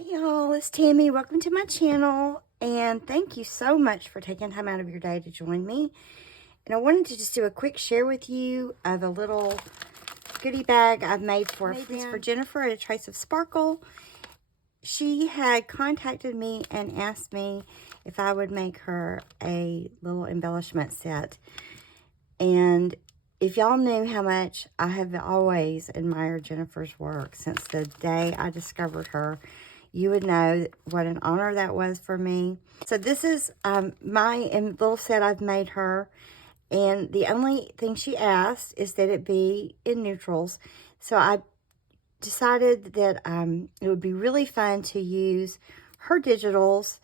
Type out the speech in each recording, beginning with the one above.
Hey y'all, it's Tammy. Welcome to my channel, and thank you so much for taking time out of your day to join me. And I wanted to just do a quick share with you of a little goodie bag I've made for Jennifer at A Trace of Sparkle. She had contacted me and asked me if I would make her a little embellishment set. And if y'all knew how much I have always admired Jennifer's work since the day I discovered her, you would know what an honor that was for me. So this is my little set I've made her. And the only thing she asked is that it be in neutrals. So I decided that it would be really fun to use her digitals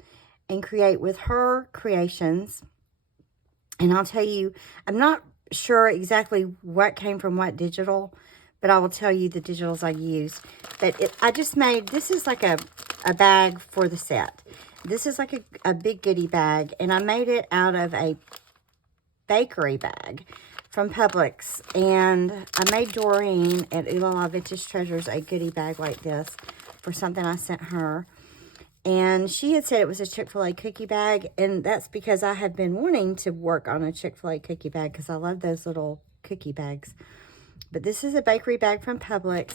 and create with her creations. And I'll tell you, I'm not sure exactly what came from what digital, but I will tell you the digitals I used. But I just made, this is like a bag for the set. This is like a big goodie bag, and I made it out of a bakery bag from Publix. And I made Doreen at Ooh La La Vintage Treasures a goodie bag like this for something I sent her. And she had said it was a Chick-fil-A cookie bag, and that's because I have been wanting to work on a Chick-fil-A cookie bag because I love those little cookie bags. But this is a bakery bag from Publix,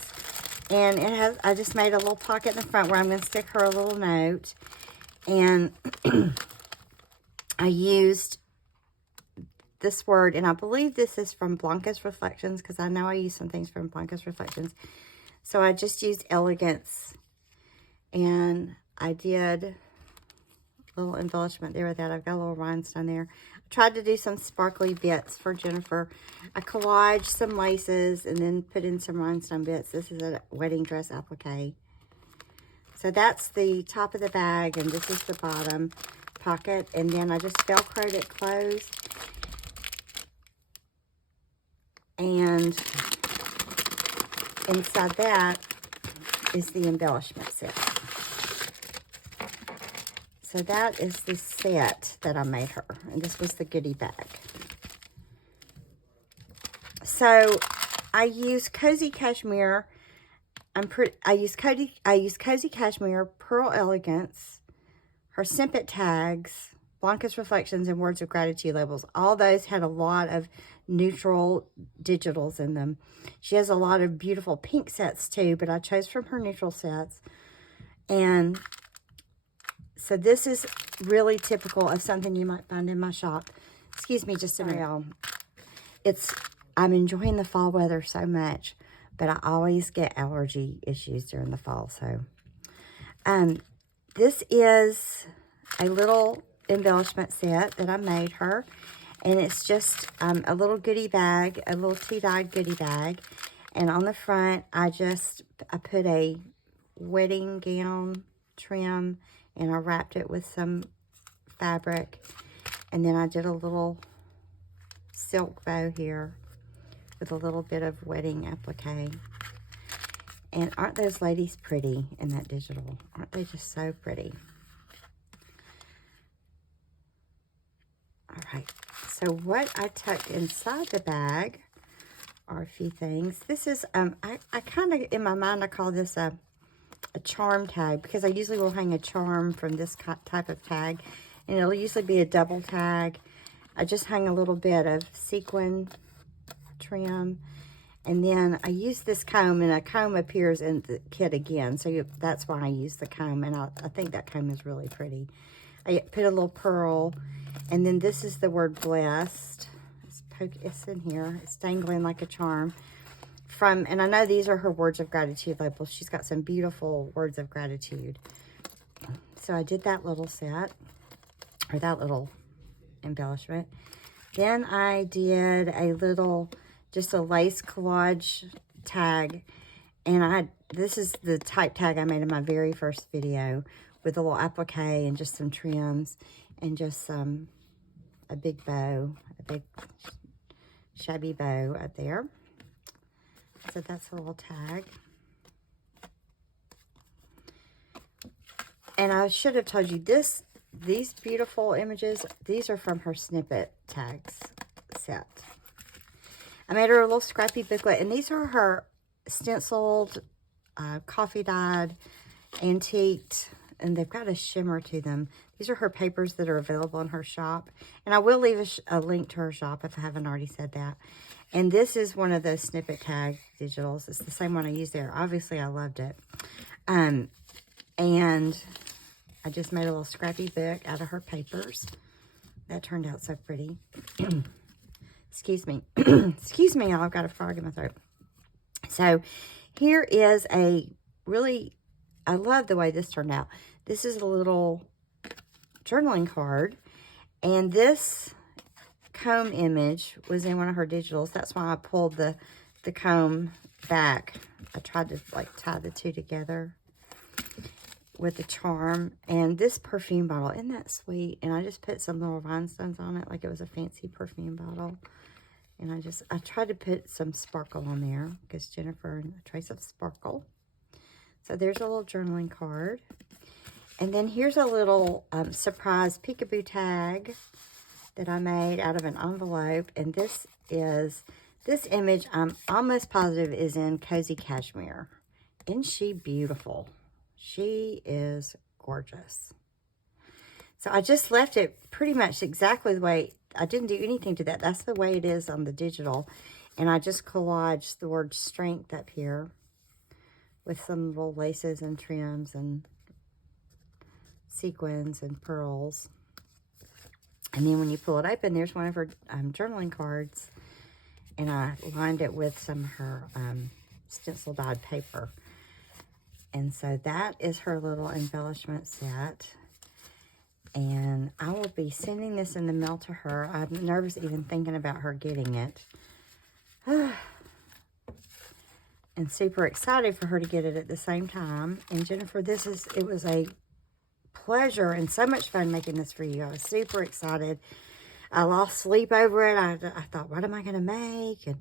and it has, I just made a little pocket in the front where I'm going to stick her a little note. And I used this word, and I believe this is from Blanca's Reflections, because I know I used some things from Blanca's Reflections. So I just used elegance, and I did a little embellishment there with that. I've got a little rhinestone there. I tried to do some sparkly bits for Jennifer. I collaged some laces and then put in some rhinestone bits. This is a wedding dress applique. So that's the top of the bag, and this is the bottom pocket. And then I just Velcroed it closed. And inside that is the embellishment set. So that is the set that I made her, and this was the goodie bag. So I use Cozy Cashmere. I use Cozy Cashmere, Pearl Elegance, her Simpet tags, Blanca's Reflections, and Words of Gratitude labels. All those had a lot of neutral digitals in them. She has a lot of beautiful pink sets too, but I chose from her neutral sets. And so this is really typical of something you might find in my shop. Excuse me just a minute. I'm enjoying the fall weather so much, but I always get allergy issues during the fall. So this is a little embellishment set that I made her. And it's just a little goodie bag, a little tea-dyed goodie bag. And on the front, I put a wedding gown trim, and I wrapped it with some fabric. And then I did a little silk bow here with a little bit of wedding applique. And aren't those ladies pretty in that digital? Aren't they just so pretty? All right, so what I tucked inside the bag are a few things. This is, I kind of, in my mind, I call this a charm tag, because I usually will hang a charm from this type of tag, and it'll usually be a double tag. I just hung a little bit of sequin trim, and then I use this comb, and a comb appears in the kit again, so that's why I use the comb, and I think that comb is really pretty. I put a little pearl, and then this is the word blessed. It's in here. It's dangling like a charm. And I know these are her Words of Gratitude labels. She's got some beautiful Words of Gratitude. So I did that little set, or that little embellishment. Then I did a little, just a lace collage tag. And this is the type tag I made in my very first video, with a little applique and just some trims and just a big bow, a big shabby bow up there. So that's a little tag. And I should have told you these beautiful images, these are from her snippet tags set. I made her a little scrappy booklet, and these are her stenciled, coffee dyed antiqued, and they've got a shimmer to them. These are her papers that are available in her shop. And I will leave a link to her shop if I haven't already said that. And this is one of those snippet tag digitals. It's the same one I used there. Obviously, I loved it. And I just made a little scrappy book out of her papers. That turned out so pretty. Excuse me. Excuse me, y'all. I've got a frog in my throat. So here is a really, I love the way this turned out. This is a little journaling card. And this comb image was in one of her digitals. That's why I pulled the comb back. I tried to like tie the two together with the charm. And this perfume bottle, isn't that sweet? And I just put some little rhinestones on it like it was a fancy perfume bottle. And I tried to put some sparkle on there because Jennifer and a trace of sparkle. So there's a little journaling card. And then here's a little surprise peekaboo tag that I made out of an envelope. And this image, I'm almost positive, is in Cozy Cashmere. Isn't she beautiful? She is gorgeous. So I just left it pretty much exactly the way, I didn't do anything to that. That's the way it is on the digital. And I just collaged the word strength up here with some little laces and trims and sequins and pearls. And then when you pull it open, there's one of her journaling cards. And I lined it with some of her stencil dyed paper. And so that is her little embellishment set. And I will be sending this in the mail to her. I'm nervous even thinking about her getting it. And super excited for her to get it at the same time. And Jennifer, it was a pleasure and so much fun making this for you. I was super excited. I lost sleep over it. I thought, what am I going to make? And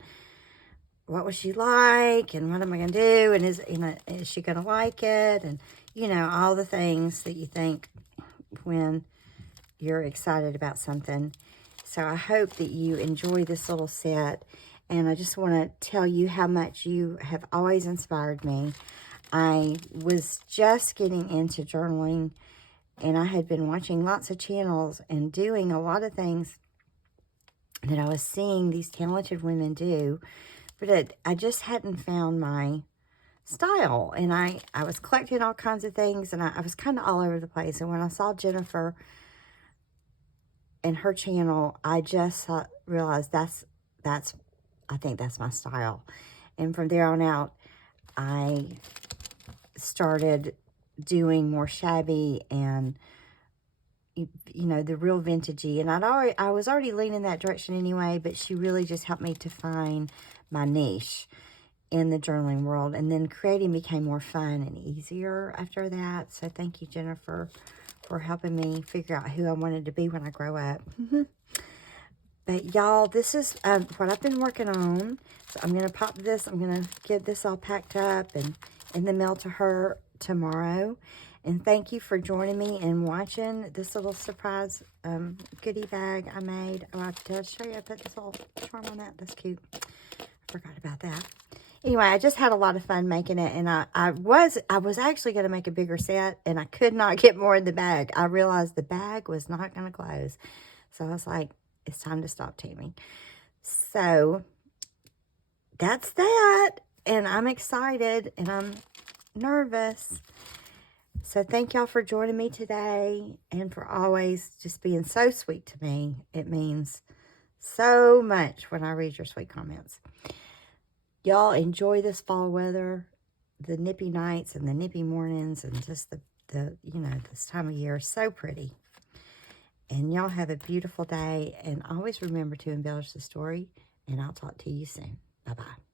what was she like? And what am I going to do? And is she going to like it? And, all the things that you think when you're excited about something. So I hope that you enjoy this little set. And I just want to tell you how much you have always inspired me. I was just getting into journaling, and I had been watching lots of channels and doing a lot of things that I was seeing these talented women do, but I just hadn't found my style. And I was collecting all kinds of things, and I was kind of all over the place. And when I saw Jennifer and her channel, I just realized I think that's my style. And from there on out, I started doing more shabby and, the real vintagey. And I was already leaning that direction anyway, but she really just helped me to find my niche in the journaling world. And then creating became more fun and easier after that. So thank you, Jennifer, for helping me figure out who I wanted to be when I grow up. But y'all, this is what I've been working on. So I'm going to pop this. I'm going to get this all packed up and in the mail to her tomorrow. And thank you for joining me and watching this little surprise goodie bag I made. Oh, I did show you. I put this little charm on that. That's cute. I forgot about that. Anyway, I just had a lot of fun making it. And I was actually going to make a bigger set, and I could not get more in the bag. I realized the bag was not going to close. So I was like, it's time to stop teaming. So that's that. And I'm excited and I'm nervous. So thank y'all for joining me today and for always just being so sweet to me. It means so much when I read your sweet comments. Y'all enjoy this fall weather, the nippy nights and the nippy mornings, and just the this time of year is so pretty. And y'all have a beautiful day, and always remember to embellish the story, and I'll talk to you soon. Bye-bye.